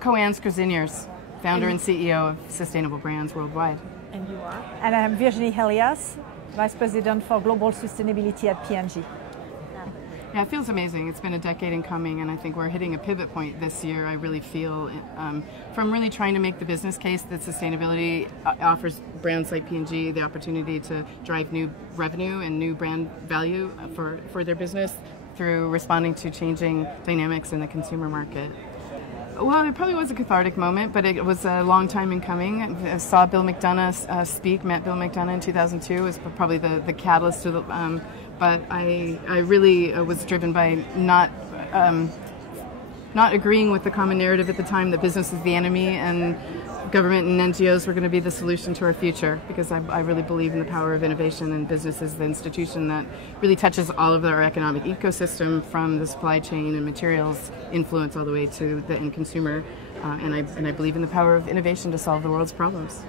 KoAnne Skrzniarz, founder and CEO of Sustainable Brands Worldwide. And you are? And I'm Virginie Helis, Vice President for Global Sustainability at P&G. Yeah, it feels amazing. It's been a decade in coming, and I think we're hitting a pivot point this year. I really feel from really trying to make the business case that sustainability offers brands like P&G the opportunity to drive new revenue and new brand value for their business through responding to changing dynamics in the consumer market. Well, it probably was a cathartic moment, but it was a long time in coming. I saw Bill McDonough speak, met Bill McDonough in 2002. It was probably the catalyst to the... but I really was driven by not agreeing with the common narrative at the time that business is the enemy and government and NGOs were going to be the solution to our future, because I really believe in the power of innovation, and business is the institution that really touches all of our economic ecosystem, from the supply chain and materials influence all the way to the end consumer, and I believe in the power of innovation to solve the world's problems.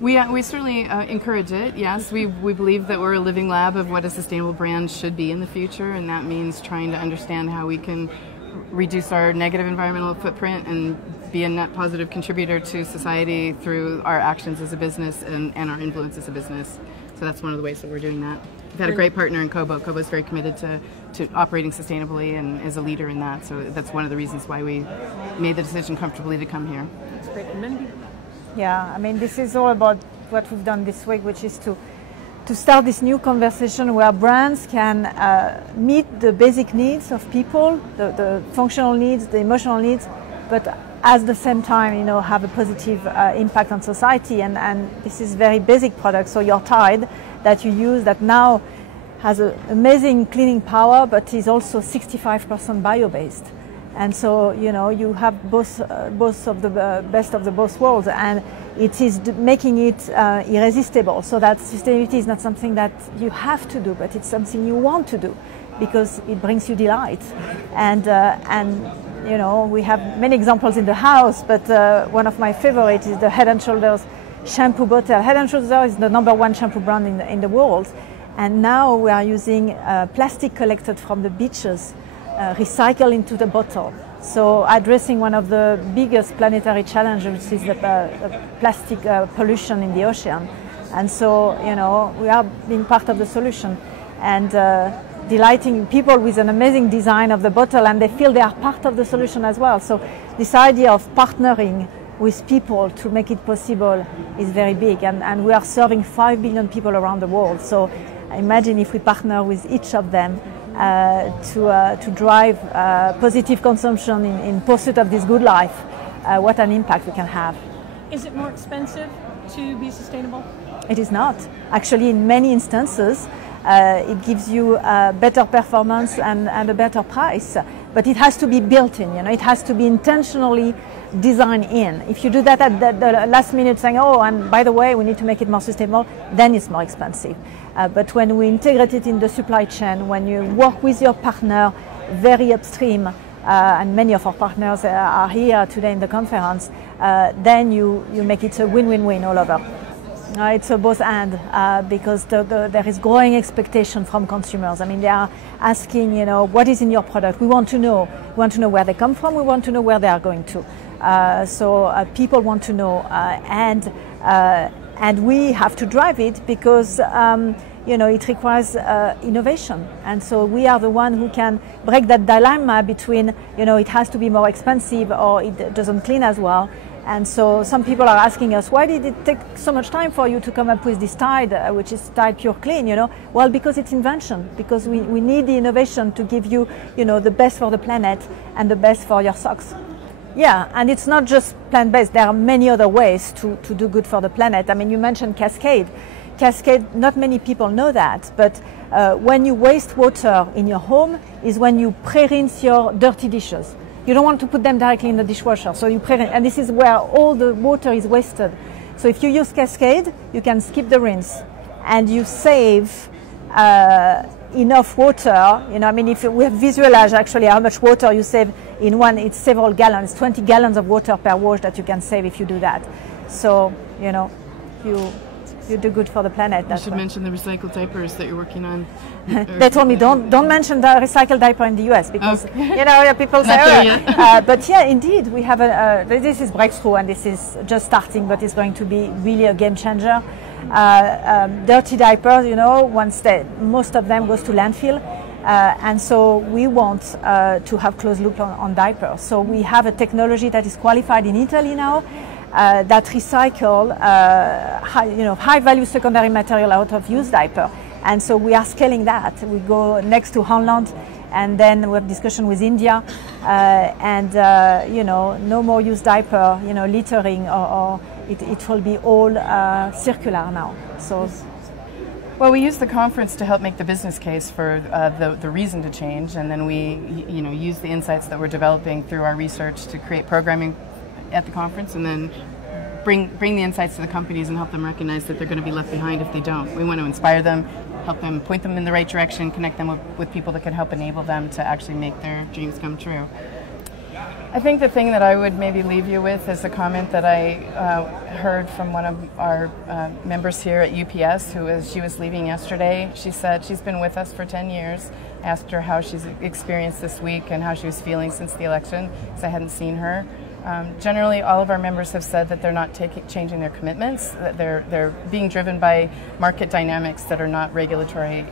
We certainly encourage it, yes. We believe that we're a living lab of what a sustainable brand should be in the future, and that means trying to understand how we can reduce our negative environmental footprint and be a net positive contributor to society through our actions as a business and our influence as a business. So that's one of the ways that we're doing that. We've had a great partner in KoBo. KoBo is very committed to operating sustainably and is a leader in that. So that's one of the reasons why we made the decision comfortably to come here. That's great. And Mindy? Yeah, I mean, this is all about what we've done this week, which is to start this new conversation where brands can meet the basic needs of people, the functional needs, the emotional needs, but at the same time, you know, have a positive impact on society. And this is very basic product. So your Tide that you use that now has an amazing cleaning power, but is also 65% bio-based. And so, you know, you have both of the best of the both worlds, and it is making it irresistible. So that sustainability is not something that you have to do, but it's something you want to do because it brings you delight. And you know, we have many examples in the house, but one of my favorites is the Head & Shoulders shampoo bottle. Head & Shoulders is the #1 shampoo brand in the world, and now we are using plastic collected from the beaches, recycled into the bottle. So addressing one of the biggest planetary challenges, which is the plastic pollution in the ocean. And so, you know, we are being part of the solution and delighting people with an amazing design of the bottle, and they feel they are part of the solution as well. So this idea of partnering with people to make it possible is very big, and we are serving 5 billion people around the world. So imagine if we partner with each of them to drive positive consumption in pursuit of this good life, what an impact we can have. Is it more expensive to be sustainable? It is not. Actually, in many instances, it gives you better performance and a better price, but it has to be built in. You know, it has to be intentionally designed in. If you do that at the last minute, saying, "Oh, and by the way, we need to make it more sustainable," then it's more expensive. But when we integrate it in the supply chain, when you work with your partner very upstream, and many of our partners are here today in the conference, then you make it a win-win-win all over. It's a both and, because there is growing expectation from consumers. I mean, they are asking, you know, what is in your product? We want to know. We want to know where they come from. We want to know where they are going to. So people want to know, and we have to drive it because you know, it requires innovation. And so we are the one who can break that dilemma between, you know, it has to be more expensive or it doesn't clean as well. And so some people are asking us, why did it take so much time for you to come up with this Tide, which is Tide Pure Clean, you know? Well, because it's invention, because we need the innovation to give you, you know, the best for the planet and the best for your socks. Yeah, and it's not just plant-based. There are many other ways to do good for the planet. I mean, you mentioned Cascade. Cascade, not many people know that, but when you waste water in your home is when you pre-rinse your dirty dishes. You don't want to put them directly in the dishwasher, so you pre-rinse, and this is where all the water is wasted. So if you use Cascade, you can skip the rinse, and you save enough water. You know, I mean, if we have visualized actually how much water you save in one, it's several gallons, 20 gallons of water per wash that you can save if you do that. So, you know, you do good for the planet. You should mention the recycled diapers that you're working on. They told me don't mention the recycled diaper in the US because people say, but yeah, indeed, we have this is breakthrough and this is just starting, but it's going to be really a game changer. Dirty diapers, most of them goes to landfill. And so we want to have closed loop on diapers. So we have a technology that is qualified in Italy now that recycle high value secondary material out of used diaper. And so we are scaling that. We go next to Holland, and then we have discussion with India, no more used diaper, littering, or it will be all circular now. So. Well, we use the conference to help make the business case for the reason to change, and then we use the insights that we're developing through our research to create programming at the conference, and then bring the insights to the companies and help them recognize that they're going to be left behind if they don't. We want to inspire them, help them, point them in the right direction, connect them with people that can help enable them to actually make their dreams come true. I think the thing that I would maybe leave you with is a comment that I heard from one of our members here at UPS, she was leaving yesterday. She said she's been with us for 10 years. I asked her how she's experienced this week and how she was feeling since the election, because I hadn't seen her. Generally, all of our members have said that they're not changing their commitments, that they're being driven by market dynamics that are not regulatory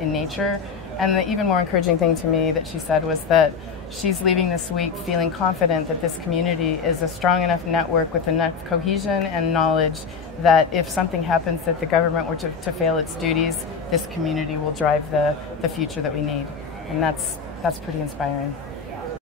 in nature. And the even more encouraging thing to me that she said was that she's leaving this week feeling confident that this community is a strong enough network with enough cohesion and knowledge that if something happens that the government were to fail its duties, this community will drive the future that we need. And that's pretty inspiring.